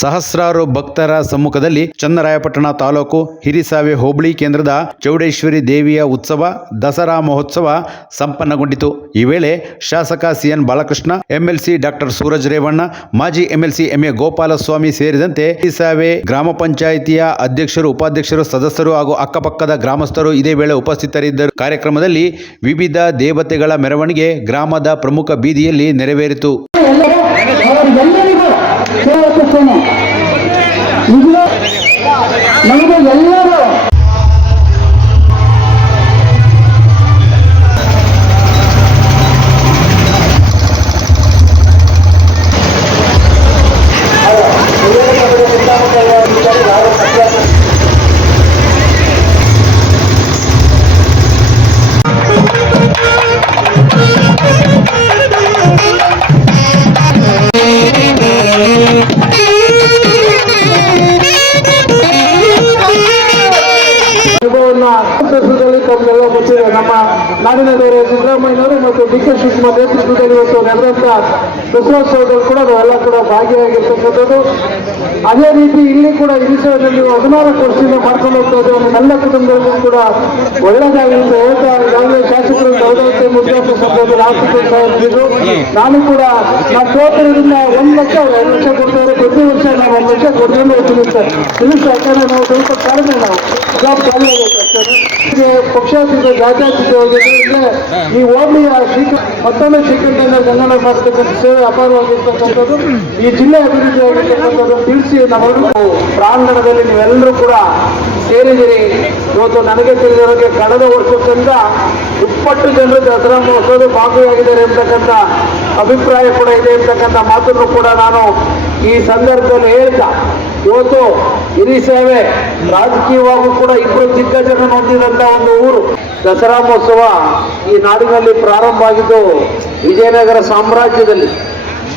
ಸಹಸ್ರಾರು ಭಕ್ತರ ಸಮ್ಮುಖದಲ್ಲಿ ಚನ್ನರಾಯಪಟ್ಟಣ ತಾಲೂಕು ಹಿರಿಸಾವೆ ಹೋಬಳಿ ಕೇಂದ್ರದ ಚೌಡೇಶ್ವರಿ ದೇವಿಯ ಉತ್ಸವ ದಸರಾ ಮಹೋತ್ಸವ ಸಂಪನ್ನಗೊಂಡಿತು. ಈ ವೇಳೆ ಶಾಸಕ CN Balakrishna, MLC doctor Suraj Revanna, ಮಾಜಿ ಎಂಎಲ್ಸಿ ಎಂಎ ಗೋಪಾಲಸ್ವಾಮಿ ಸೇರಿದಂತೆ ಹಿರಿಸಾವೆ ಗ್ರಾಮ ಪಂಚಾಯಿತಿಯ ಅಧ್ಯಕ್ಷರು, ಉಪಾಧ್ಯಕ್ಷರು, ಸದಸ್ಯರು ಹಾಗೂ ಅಕ್ಕಪಕ್ಕದ ಗ್ರಾಮಸ್ಥರು ಇದೇ ವೇಳೆ ಉಪಸ್ಥಿತರಿದ್ದರು. ಕಾರ್ಯಕ್ರಮದಲ್ಲಿ ವಿವಿಧ ದೇವತೆಗಳ ಮೆರವಣಿಗೆ ಗ್ರಾಮದ ಪ್ರಮುಖ ಬೀದಿಯಲ್ಲಿ ನೆರವೇರಿತು. ಅವರಿಗೆಲ್ಲರಿಗೂ ಸೇವಕಸ್ತೇನೆ ಈಗಲೂ ನಮಗೆ ಎಲ್ಲರೂ ನಮ್ಮ ನಾಡಿನವರು ಸಿದ್ದರಾಮಯ್ಯವರು ಮತ್ತು ಡಿ ಕೆ ಶಿವಕುಮಾರ್ ನೇತೃತ್ವದಲ್ಲಿ ಇವತ್ತು ನಡೆದಂತ ದಸರೋತ್ಸವದಲ್ಲಿ ಕೂಡ ನಾವೆಲ್ಲ ಕೂಡ ಭಾಗಿಯಾಗಿರ್ತಕ್ಕಂಥದ್ದು. ಅದೇ ರೀತಿ ಇಲ್ಲಿ ಕೂಡ ಈ ವಿಷಯದಲ್ಲಿ ಹದಿನಾರು ವರ್ಷದಿಂದ ಮಾಡ್ಕೊಂಡು ಹೋಗ್ತಾ ಇದ್ದೇವೆ ನನ್ನ ಕುಟುಂಬದಲ್ಲಿ ಕೂಡ ಒಳ್ಳೆಯದಾಗಿ ಅಂತ ಹೇಳ್ತಾ ಈಗಾಗಲೇ ಶಾಸಕರು ಗೌರವತೆ ಮುಖ್ಯಮಂತ್ರಿ ಸಹಾಯಿಸಿದ್ರು ನಾನು ಕೂಡ ನಾವು ಕೋಟರಿಂದ ಒಂದು ಲಕ್ಷ ಎರಡು ಲಕ್ಷ ಕೊಡ್ತಾರೆ ಪ್ರತಿ ವರ್ಷ ನಾವು ಒಂದು ಲಕ್ಷ ಕೊಡ್ಕೊಂಡು ಹೋಗ್ತೀವಿ ಸರ್ ತಿಳಿಸಿ ಯಾಕಂದ್ರೆ ನಾವು ಸ್ವಲ್ಪ ಕಡಿಮೆ ನಾವು ಜಾಬ್ ಖಾಲಿ ಪಕ್ಷಾತೀತ ಹೋಗಿದ್ರೆ. ಈ ಶ್ರೀಕಂಠ ಮತ್ತೊಮ್ಮೆ ಶ್ರೀಕಂಠನ ಗಂಗನ ಮಾಡ್ತಕ್ಕಂಥ ಸೇವೆ ಅಪಾರವಾಗಿರ್ತಕ್ಕಂಥದ್ದು. ಈ ಜಿಲ್ಲೆ ಅಭಿವೃದ್ಧಿ ಆಗಿರ್ತಕ್ಕಂಥದ್ದು ತಿಳಿಸಿ ನಾವೆಲ್ಲರೂ ಪ್ರಾಂಗಣದಲ್ಲಿ ನೀವೆಲ್ಲರೂ ಕೂಡ ಸೇರಿದಿರಿ ಇವತ್ತು ನನಗೆ ತಿಳಿದಿರೋಕೆ ಕಳೆದ ವರ್ಷದಿಂದ ಇಪ್ಪತ್ತು ಜನರು ದಸರಾ ಮಹೋತ್ಸವದ ಭಾಗಿಯಾಗಿದ್ದಾರೆ ಅಂತಕ್ಕಂಥ ಅಭಿಪ್ರಾಯ ಕೂಡ ಇದೆ ಅಂತಕ್ಕಂಥ ಮಾತನ್ನು ಕೂಡ ನಾನು ಈ ಸಂದರ್ಭದಲ್ಲಿ ಹೇಳ್ತಾ, ಇವತ್ತು ಹಿರಿ ಸೇವೆ. ರಾಜಕೀಯವಾಗೂ ಕೂಡ ಇಬ್ಬರು ದಿಗ್ಗಜರನ್ನು ಹೊಂದಿದಂತ ಒಂದು ಊರು. ದಸರಾ ಮಹೋತ್ಸವ ಈ ನಾಡಿನಲ್ಲಿ ಪ್ರಾರಂಭ ಆಗಿದ್ದು ವಿಜಯನಗರ ಸಾಮ್ರಾಜ್ಯದಲ್ಲಿ.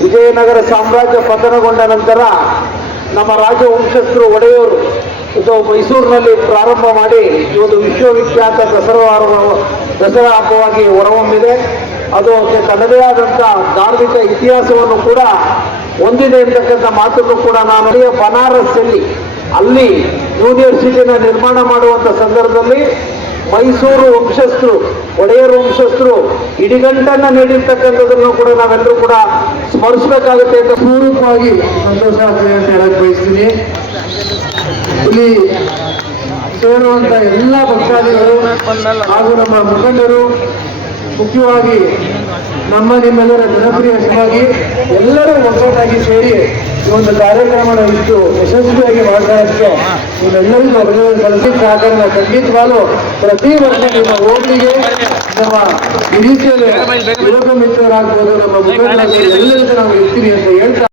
ವಿಜಯನಗರ ಸಾಮ್ರಾಜ್ಯ ಪತನಗೊಂಡ ನಂತರ ನಮ್ಮ ರಾಜ ವಂಶಸ್ಥರು ಒಡೆಯವರು ಇದು ಮೈಸೂರಿನಲ್ಲಿ ಪ್ರಾರಂಭ ಮಾಡಿ ಇವತ್ತು ವಿಶ್ವವಿಖ್ಯಾತ ದಸರಾ ದಸರಾ ಹಬ್ಬವಾಗಿ ಹೊರಹೊಮ್ಮಿದೆ. ಅದು ತನ್ನದೇ ಆದಂಥ ಧಾರ್ಮಿಕ ಇತಿಹಾಸವನ್ನು ಕೂಡ ಹೊಂದಿದೆ ಅಂತಕ್ಕಂಥ ಮಾತನ್ನು ಕೂಡ ನಾನು ಬನಾರಸ್ ಬನಾರಸ್ಸಲ್ಲಿ ಅಲ್ಲಿ ಯೂನಿವರ್ಸಿಟಿನ ನಿರ್ಮಾಣ ಮಾಡುವಂಥ ಸಂದರ್ಭದಲ್ಲಿ ಮೈಸೂರು ವಂಶಸ್ಥರು, ಒಡೆಯರ್ ವಂಶಸ್ಥರು ಇಡಿಗಂಟನ್ನು ನೀಡಿರ್ತಕ್ಕಂಥದ್ದನ್ನು ಕೂಡ ನಾವೆಲ್ಲರೂ ಕೂಡ ಸ್ಮರಿಸಬೇಕಾಗುತ್ತೆ ಅಂತ ಸ್ವರೂಪವಾಗಿ ಸಂತೋಷ ಆಗ್ತದೆ ಅಂತ ಹೇಳಕ್ ಬಯಸ್ತೀನಿ. ಇಲ್ಲಿ ಸೇರುವಂತ ಎಲ್ಲ ಭಕ್ತಾದಿಗಳು ಹಾಗೂ ನಮ್ಮ ಮುಖಂಡರು, ಮುಖ್ಯವಾಗಿ ನಮ್ಮ ನಿಮ್ಮೆಲ್ಲರ ಜನಪ್ರಿಯ ಎಲ್ಲರೂ ಒಗ್ಗಟ್ಟಾಗಿ ಸೇರಿ ಈ ಒಂದು ಕಾರ್ಯಕ್ರಮನ ಇಷ್ಟು ಯಶಸ್ವಿಯಾಗಿ ಮಾಡೋದಕ್ಕೆ ನಿಮ್ಮೆಲ್ಲರಿಗೂ ಅಭಿನಂದನೆ ಸಲ್ಲಿಸಿ. ಸಹಕಾರ ಖಂಡಿತವಾಗಲೂ ಪ್ರತಿ ವರ್ಷ ನಿಮ್ಮ ಹೋಬಳಿಗೆ ನಮ್ಮ ಈ ರೀತಿಯಲ್ಲಿ ಯುವಕ ಮಿತ್ರರಾಗ್ಬೋದು, ನಮ್ಮ ಮುಖಂಡರಾಗ್ಬೋದು, ಎಲ್ಲರಿಗೂ ನಾವು ಇರ್ತೀವಿ ಅಂತ ಹೇಳ್ತಾ